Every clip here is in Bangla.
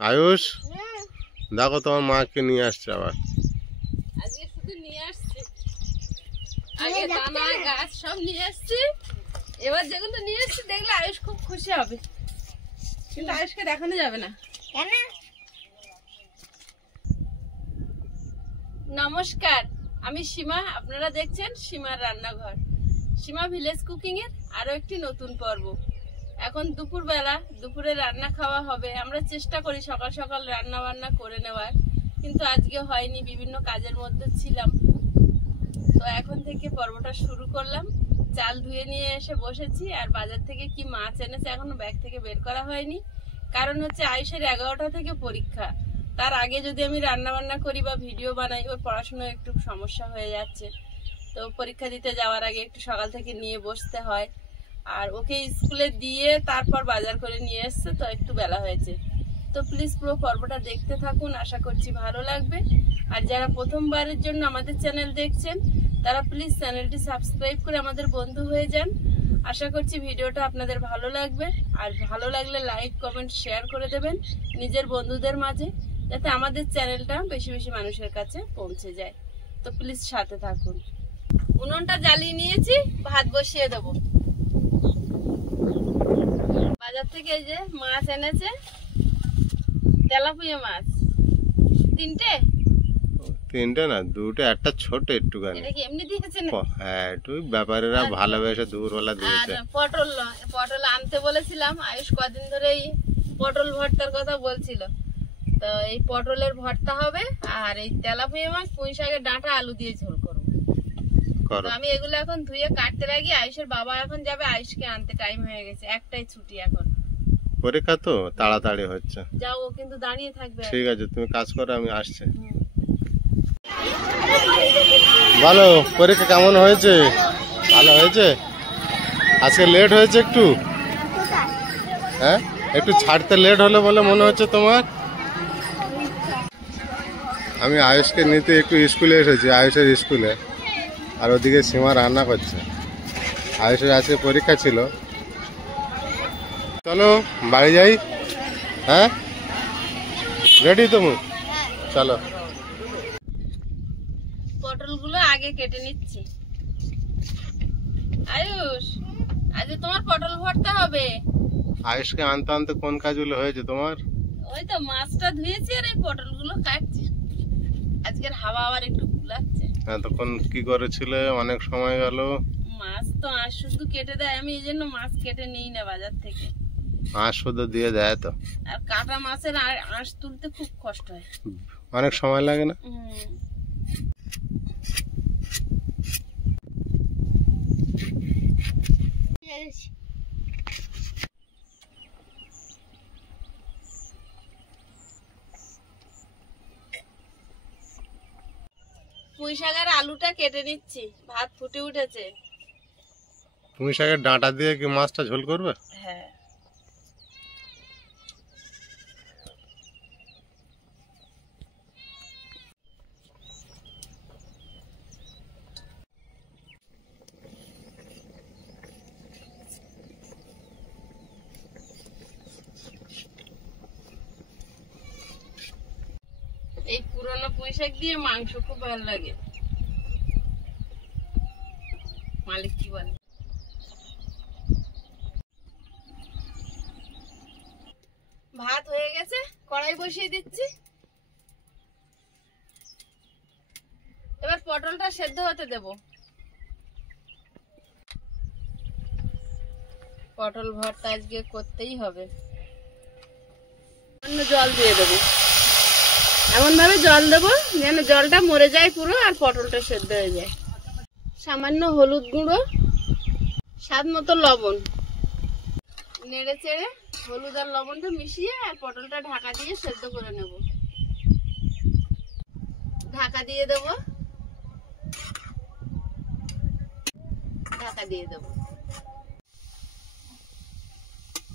আয়ুষ দেখো তোমার মাকে নিয়ে আসছে আবার। আজকে শুধু নিয়ে আসছি, আগে দানা গাছ সব নিয়ে আসছি। এবার যেগুলো নিয়ে আসছি দেখলে আয়ুষ খুব খুশি হবে, কিন্তু আয়ুষকে দেখানো যাবে না। কেন? নমস্কার, আমি সীমা, আপনারা দেখছেন সীমার রান্নাঘর। সীমা ভিলেজ কুকিং এর আরো একটি নতুন পর্ব। এখন দুপুরবেলা, দুপুরে রান্না খাওয়া হবে। আমরা চেষ্টা করি সকাল সকাল রান্না বান্না করে নেওয়ার, কিন্তু আজকে হয়নি, বিভিন্ন কাজের মধ্যে ছিলাম। তো এখন থেকে পর্বটা শুরু করলাম। চাল ধুয়ে নিয়ে এসে বসেছি, আর বাজার থেকে কি মাছ এনেছে এখনো ব্যাগ থেকে বের করা হয়নি। কারণ হচ্ছে আয়ুষের 11টা থেকে পরীক্ষা। তার আগে যদি আমি রান্না বান্না করি বা ভিডিও বানাই, ওর পড়াশোনায় একটু সমস্যা হয়ে যাচ্ছে। তো পরীক্ষা দিতে যাওয়ার আগে একটু সকাল থেকে নিয়ে বসতে হয়, আর ওকে স্কুলে দিয়ে তারপর বাজার করে নিয়ে এসছে, তো একটু বেলা হয়েছে। তো প্লিজ পুরো পর্বটা দেখতে থাকুন, আশা করছি ভালো লাগবে। আর যারা প্রথমবারের জন্য আমাদের চ্যানেল দেখছেন, তারা প্লিজ চ্যানেলটি সাবস্ক্রাইব করে আমাদের বন্ধু হয়ে যান। আশা করছি ভিডিওটা আপনাদের ভালো লাগবে, আর ভালো লাগলে লাইক কমেন্ট শেয়ার করে দেবেন নিজের বন্ধুদের মাঝে, যাতে আমাদের চ্যানেলটা বেশি বেশি মানুষের কাছে পৌঁছে যায়। তো প্লিজ সাথে থাকুন। উনুনটা জ্বালিয়ে নিয়েছি, ভাত বসিয়ে দেবো। বাজার থেকে এই যে মাছ এনেছে, তেলাপিয়া মাছ। তিনটে না, দুটো, একটা ছোট একটুখানি। এটা কি এমনি দিয়েছে না? হ্যাঁ, একটু ব্যাপারীরা ভালোবেসে দুপুরবেলা দিয়েছে। আর পটল আনতে বলেছিলাম, আয়ুষ কদিন ধরে এই পটল ভর্তার কথা বলছিল। তো এই পটলের ভর্তা হবে, আর এই তেলাপিয়া মাছ পুঁই শাকের ডাঁটা আলু দিয়ে ঝোল করবো। তো আমি এগুলো এখন ধুয়ে কাটতে লাগি। আয়ুষের বাবা এখন যাবে, আয়ুষকে আনতে টাইম হয়ে গেছে, একটাই ছুটি এখন। পরীক্ষা তো তাড়াতাড়ি হচ্ছে। যাও, ও কিন্তু দাঁড়িয়ে থাকবে। ঠিক আছে, তুমি কাজ করো, আমি আসছি। বলো, পরীক্ষা কেমন হয়েছে? ভালো হয়েছে? আজকে লেট হয়েছে একটু? হ্যাঁ, একটু ছাড়তে লেট হলো বলে মনে হচ্ছে তোমার? আমি আয়ুষকে নিতে একটু স্কুলে এসেছি, আয়ুষের স্কুলে। আর ওদিকে সীমা রান্না করছে। আয়ুষের আজকে পরীক্ষা ছিল। চলো বাড়ি যাই। হ্যাঁ, রেডি তুমি? চলো। পটলগুলো আগে কেটে নিচ্ছি। আয়ুষ, আজকে তোমার পটল ভর্তা হবে। আয়ুষকে আনতে আনতে কোন কাজগুলো হয়েছে তোমার? ওই তো মাছটা ধুয়েছি, আর এই পটলগুলো কাটছি। আজকের হাওয়া আবার একটু কুলাচ্ছে। এতক্ষণ কি করেছিলে? অনেক সময় গেল। মাছ তো আঁশ শুধু কেটে দেয়, আমি এই জন্য মাছ কেটে নিই না বাজার থেকে। আঁশ শুধু দিয়ে দেয় তো? আর কাটা মাছের আঁশ তুলতে খুব কষ্ট হয়, অনেক সময় লাগে না? পুঁই শাকের আলুটা কেটে নিচ্ছি, ভাত ফুটে উঠেছে। পুঁই শাকের ডাঁটা দিয়ে কি মাছটা ঝোল করবে? হ্যাঁ। এই পুরনো পুঁই শাক দিয়ে মাংস খুব ভালো লাগে। মালিক কি বলে? ভাত হয়ে গেছে, কড়াই বসিয়ে দিচ্ছি। এবার পটলটা সেদ্ধ হতে দেব। পটল ভর্তা আজকে করতেই হবে। জল দিয়ে দেবো, এমন ভাবে জল দেবো যেন জলটা মরে যায় পুরো, আর পটলটা সেদ্ধ হয়ে যায়। সামান্য হলুদ গুঁড়ো, স্বাদ মতো লবণ, নেড়ে চেড়ে হলুদ আর লবণটা মিশিয়ে আর পটলটা ঢাকা দিয়ে সেদ্ধ করে নেব। ঢাকা দিয়ে দেব, ঢাকা দিয়ে দেব।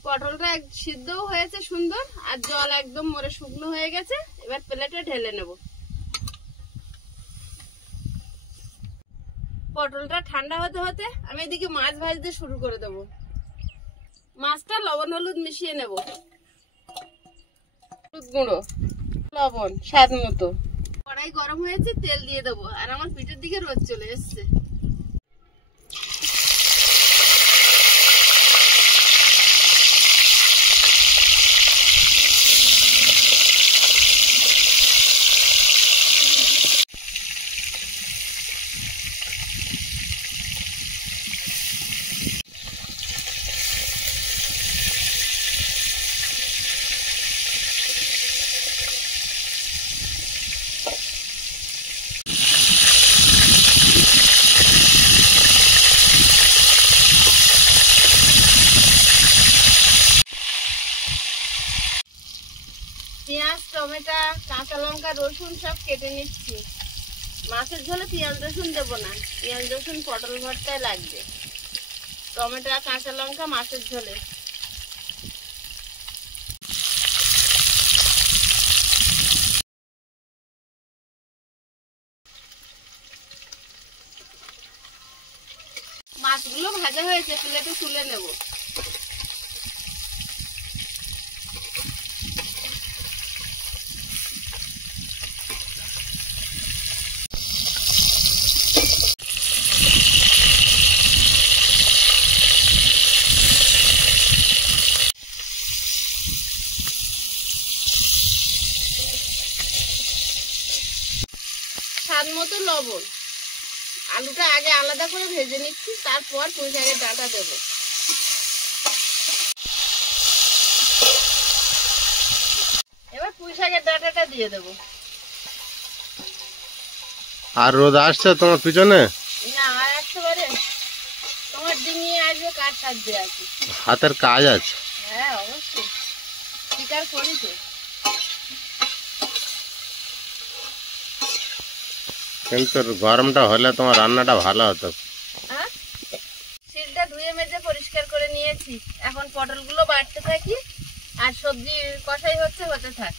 পটলটা সিদ্ধও হয়েছে সুন্দর, আর জল একদম মরে শুকনো হয়ে গেছে। এবার প্লেটে ঢেলে নেব। পটলটা ঠান্ডা হতে হতে আমি এদিকে মাছ ভাজতে শুরু করে দেব। মাছটা লবণ হলুদ মিশিয়ে নেব। গুঁড়ো, লবণ স্বাদ মতো। কড়াই গরম হয়েছে, তেল দিয়ে দেবো। আর আমার পিঠের দিকে রোদ চলে এসছে। পেঁয়াজ, টমেটো, কাঁচা লঙ্কা, রসুন সব কেটে নিচ্ছি। মাছের ঝোলে পেঁয়াজ রসুন দেবো না, পেঁয়াজ রসুন পটল ভর্তায় লাগবে। টমেটো, কাঁচা লঙ্কা মাছের ঝোলে। মাছগুলো ভাজা হয়েছে, প্লেটে তুলে নেব। স্বাদ মতো লবণ। আলুটা আগে আলাদা করে ভেজে নিচ্ছি, তারপর পুঁই শাকের ডাঁটা দেবো। এবার পুঁই শাকের ডাঁটাটা দিয়ে দেবো। আর রোদ আসছে তোমার পিছনে? না, আর একেবারে তোমার ডিঙিয়ে আসবে, কার সাহায্যে আছে। হাতের কাজ আছে। হ্যাঁ অবশ্যই, স্বীকার করি তো। কিন্তু গরমটা হলে তোমার রান্নাটা ভালো হতো। হ্যাঁ, শিলটা ধুয়ে মেজে পরিষ্কার করে নিয়েছি। এখন পটলগুলো বাটতে থাকি, আর সবজি কষাই হতে থাক।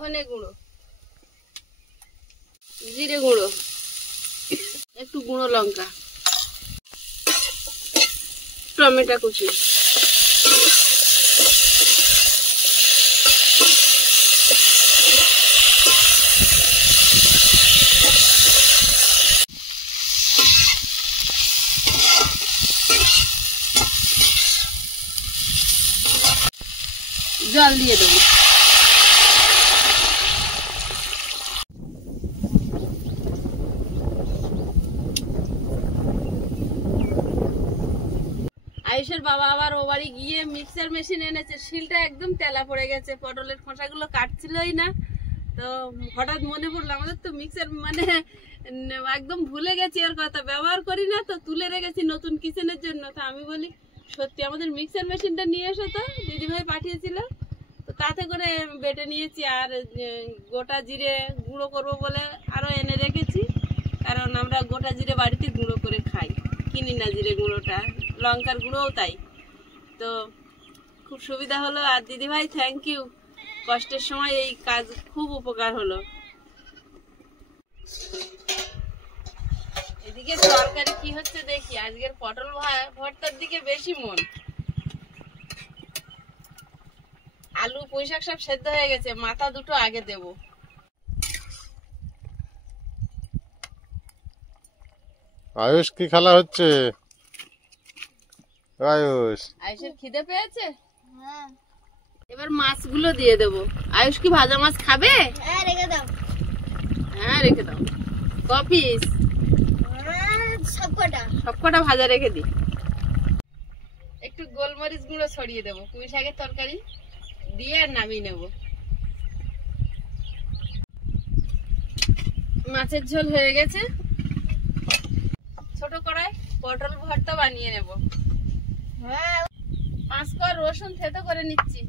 ধনে গুঁড়ো, জিরে গুঁড়ো, একটু গুঁড়ো লঙ্কা, টমেটো কুচি, জল দিয়ে দেবো। আয়ুষের বাবা আবার ও বাড়ি গিয়ে মিক্সার মেশিন এনেছে। শিলটা একদম তেলা পড়ে গেছে, পটলের খোসাগুলো কাটছিলই না। তো হঠাৎ মনে পড়লো আমাদের তো মিক্সার মানে একদম ভুলে গেছি, এর কথা ব্যবহার করি না, তো তুলে রেখেছি নতুন কিচেনের জন্য। তো আমি বলি সত্যি আমাদের মিক্সার মেশিনটা নিয়ে এসো, তো দিদিভাই পাঠিয়েছিল, তো তাতে করে বেটে নিয়েছি। আর গোটা জিরে গুঁড়ো করবো বলে আরো এনে রেখেছি, কারণ আমরা গোটা জিরে বাড়িতে গুঁড়ো করে খাই, কিনি না জিরে গুঁড়োটা। লঙ্কার গুঁড়োও তাই। তো খুব সুবিধা হলো। আর দিদিভাই থ্যাংক ইউ, কষ্টের সময় এই কাজ খুব উপকার হলো। এদিকে তরকারি কি হচ্ছে দেখি। আজকের পটল ভর্তার দিকে বেশি মন। আলু পুঁই শাক সব সেদ্ধ হয়ে গেছে, মাথা দুটো আগে দেব। আয়ুষ কি খেলা হচ্ছে? আয়ুষ, আয়ুষের খিদে পেয়েছে। এবার মাছগুলো দিয়ে দেব। আয়ুষ কি ভাজা মাছ খাবে? হ্যাঁ রেখে দাও। হ্যাঁ রেখে দাও। ক পিস? সবকটা ভাজা রেখে দি। একটু গোলমরিচ গুঁড়ো ছড়িয়ে দেবো। পুঁই শাকের তরকারি দিয়ে আর নামিয়ে নেব। মাছের ঝোল হয়ে গেছে। ছোট কড়াই পটল ভর্তা বানিয়ে নেব। 5 কোয়া রসুন থেতো করে নিচ্ছি।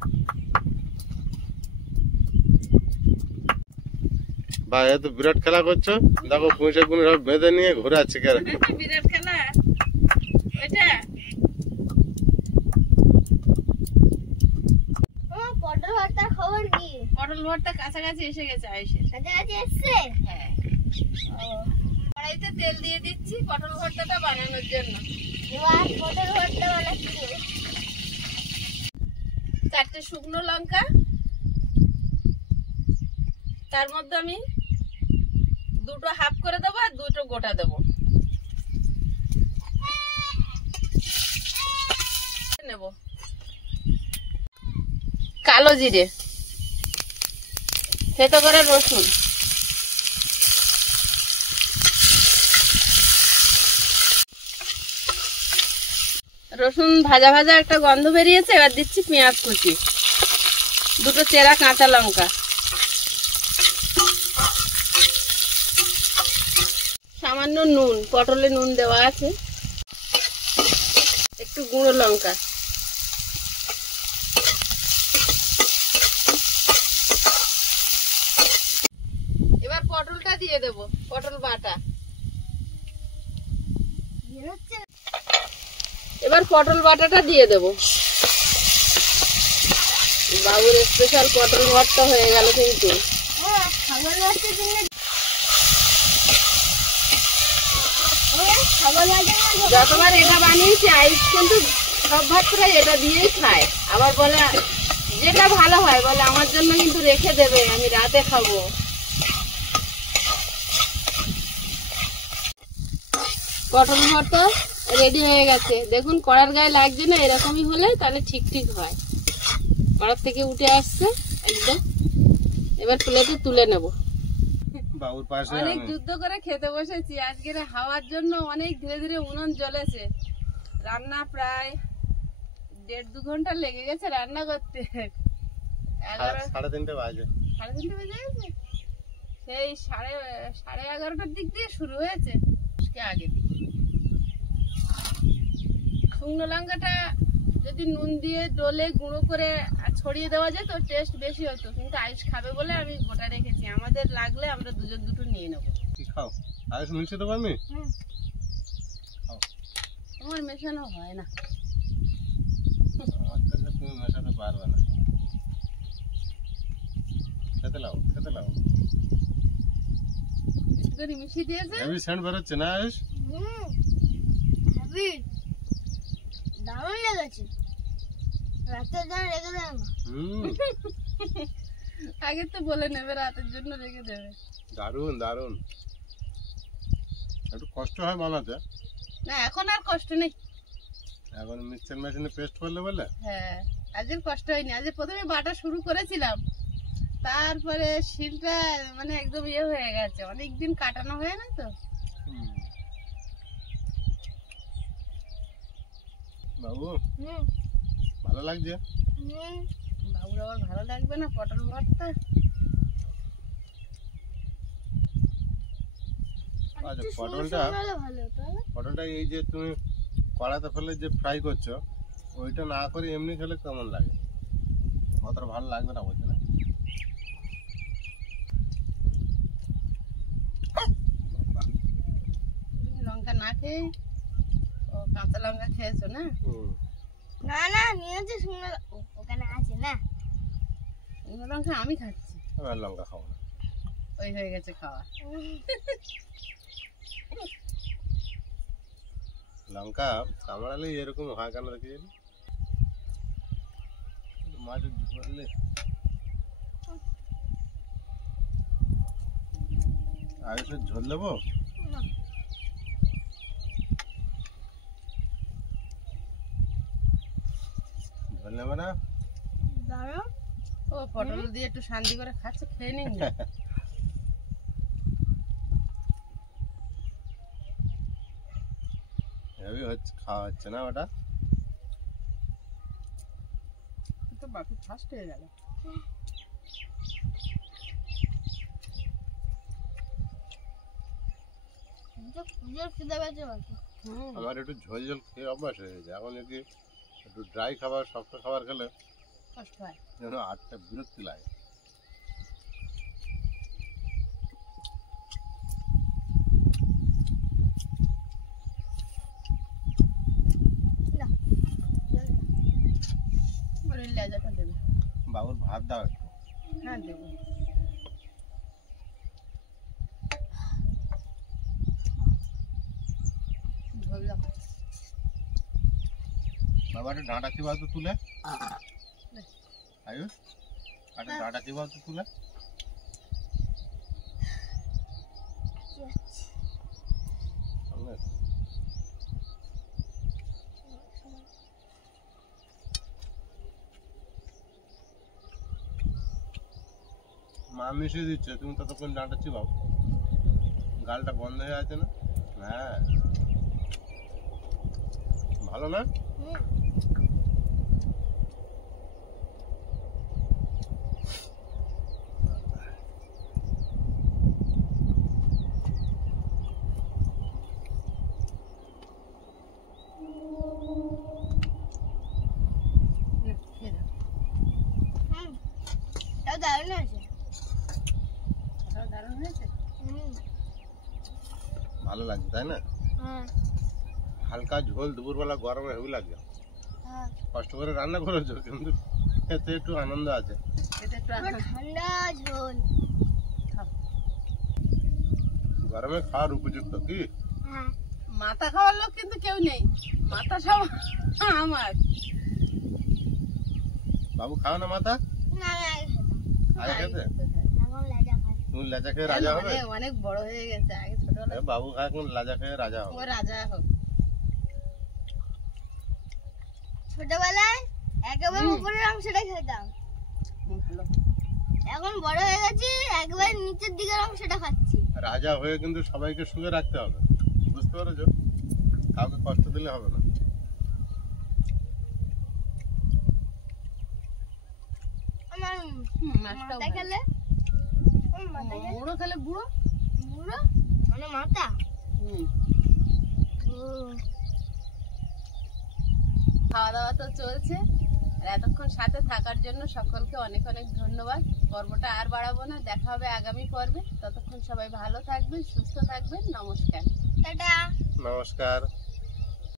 বা এ তো বিরাট খেলা করছো, দেখো পুঁইশাক গুলো সব বেঁধে নিয়ে ঘুরে আছে কে বিরাট খেলা ওইটা। পটল ভর্তার খবর কি? পটল ভর্তা কাছাকাছি এসে গেছে আয়েশের। কাছাকাছি এসছে? হ্যাঁ, কড়াইতে তেল দিয়ে দিচ্ছি পটল ভর্তাটা বানানোর জন্য। এবার পটল ভর্তা বানাচ্ছি। 4টে শুকনো লঙ্কা, তার মধ্যে আমি 2টো হাফ করে দেবো আর 2টো গোটা দেবো। নেব কালো জিরে, থেতো করে রসুন, রসুন ভাজা ভাজা একটা গন্ধ বেরিয়েছে। এবার দিচ্ছি পেঁয়াজ কুচি, 2টো চেরা কাঁচা লঙ্কা, সামান্য নুন, পটলে নুন দেওয়া আছে, একটু গুঁড়ো লঙ্কা, এবার পটলটা দিয়ে দেবো, পটল বাটা। এবার পটল বাটাটা দিয়ে দেবো। বাবুর স্পেশাল পটল ভর্তা হয়ে গেল কিন্তু। খাবার ভর্তার জন্য খাবার ভর্তার জন্য যতবার এটা বানিয়েছি আইস কিন্তু সব ভাত প্রায় এটা দিয়েই খায়। আবার বলে যেটা ভালো হয় বলে আমার জন্য কিন্তু রেখে দেবে, আমি রাতে খাবো। পটল ভর্তা রেডি হয়ে গেছে। দেখুন কড়ার গায়ে লাগছে না, এরকমই হলে তাহলে ঠিক ঠিক হয়। কড়ার থেকে উঠে আসছে একদম। এবার প্লেটে তুলে নেব। বাবুর পাশে অনেক যুদ্ধ করে খেতে বসেছি আজকের হাওয়ার জন্য। অনেক ধীরে ধীরে উনুন জ্বলেছে। রান্না প্রায় 1.5-2 ঘন্টা লেগে গেছে রান্না করতে। 3:30 বাজে। 3:30 বেজে গেছে। সেই 11:30টার দিক দিয়ে শুরু হয়েছে। আগে শুকনো লঙ্কাটা যদি নুন দিয়ে ডলে গুঁড়ো করে ছড়িয়ে দেওয়া যায় তো টেস্ট বেশি হতো, কিন্তু আয়ুষ খাবে বলে আমি গোটা রেখেছি। আমাদের লাগলে আমরা দুজন দুটো নিয়ে নেবো। কি খাও? আয়ুষ মিশে দেবো আমি? আমার মেশানো হয় না। আমার কাছে তুমি মেশাতে পারবে না। খেতে লাও, খেতে লাও। একটু করে মিশিয়ে দিয়েছে। হেভি সেন্ট বেরোচ্ছে না আয়ুষ? হেভি দারুণ লেগেছে। রাতের জন্য রেখে দেন না। আগে তো বলে নেবে রাতের জন্য রেখে দেবে। দারুন দারুন। একটু কষ্ট হয় বানাতে। না এখন আর কষ্ট নেই। এখন মিক্সচার মেশিনে পেস্ট করলে বলে? হ্যাঁ, আজের কষ্ট হয়নি। আজ প্রথমে বাটা শুরু করেছিলাম, তারপরে শিলটা মানে একদম ইয়ে হয়ে গেছে। অনেকদিন কাটানো হয় না তো। বাবু ভালো লাগছে? বাবুর আবার ভালো লাগবে না পটল ভর্তা? আচ্ছা পটলটা এই যে তুমি কড়াতে ফেলে যে ফ্রাই করছো, ওইটা না করে এমনি খেলে কেমন লাগে? অতটা ভালো লাগবে না বলছে না? তুমি লঙ্কা না খেয়ে ও কাঁচা লঙ্কা খেয়েছো না? না না নিয়েছে শুনে ওখানে আছে না। শুকনো লঙ্কা আমি খাচ্ছি। এবার লঙ্কা খাবো না। ওই হয়ে গেছে খাওয়া। লঙ্কা কামড়ালে এরকম হয় কেন দেখি জানি? মাছ ধরলে আয়ুষের ঝোল দেবো? ঝোল নেবে না? দাঁড়াও ও পটল দিয়ে একটু শান্তি করে খাচ্ছে, খেয়ে নিন না। হেভি হচ্ছে, খাওয়া হচ্ছে না ওটা? তো বাকি ফাস্ট হয়ে গেল। খিদে পেয়েছে বাকি। আমার একটু ঝোল ঝোল খেয়ে অভ্যাস হয়ে গেছে। এখন একটু ড্রাই খাবার, শক্ত খাবার খেলে কষ্ট হয়। যেন আটটা বিরক্তি লাগে। বাবুর ভাত দাও একটু। হ্যাঁ দেবো। ঝোল দাও। বাবা একটা ডাঁটা চিবাও তো তুলে। আয়ুষ একটা ডাঁটা চিবাও তো তুলে। মা মিশিয়ে দিচ্ছে, তুমি ততক্ষণ ডাঁটা চিবাও। গালটা বন্ধ হয়ে আছে না? হ্যাঁ ভালো না? তাও দারুণ আছে। দারুণ হয়েছে। ভালো লাগছে তাই না? হালকা ঝোল দুপুরবেলা গরমে হেভি লাগছে। কষ্ট করে রান্না করেছো কিন্তু এতে একটু আনন্দ আছে। এটা একটু ঠান্ডা ঝোল। গরমে খাওয়ার উপযুক্ত কি? মাথা খাওয়ার লোক কিন্তু কেউ নেই, মাথা সব আমার। বাবু খাও না মাথা? না না আগে খেতে? এখন লাজা খায়। তুমি লেজা খেয়ে রাজা হবে? অনেক বড় হয়ে গেছে, আগে ছোটবেলা বাবু খায় এখন লাজা খেয়ে রাজা হবে। ও রাজা হোক। ছোটবেলায় একেবারে উপরের অংশটা খেতাম, ভালো। এখন বড় হয়ে গেছি একেবারে নিচের দিকের অংশটা খাচ্ছি। রাজা হয়ে কিন্তু সবাইকে সুখে রাখতে হবে, বুঝতে পেরেছো? কাউকে কষ্ট দিলে হবে না। আমার মাছটাও মাথা খেলে বুড়ো খেলে বুড়ো বুড়ো মানে মাথা। খাওয়া দাওয়া তো চলছে, আর এতক্ষণ সাথে থাকার জন্য সকলকে অনেক অনেক ধন্যবাদ। পর্বটা আর বাড়াবো না, দেখা হবে আগামী পর্বে। ততক্ষণ সবাই ভালো থাকবেন, সুস্থ থাকবেন। নমস্কার। টাটা। নমস্কার।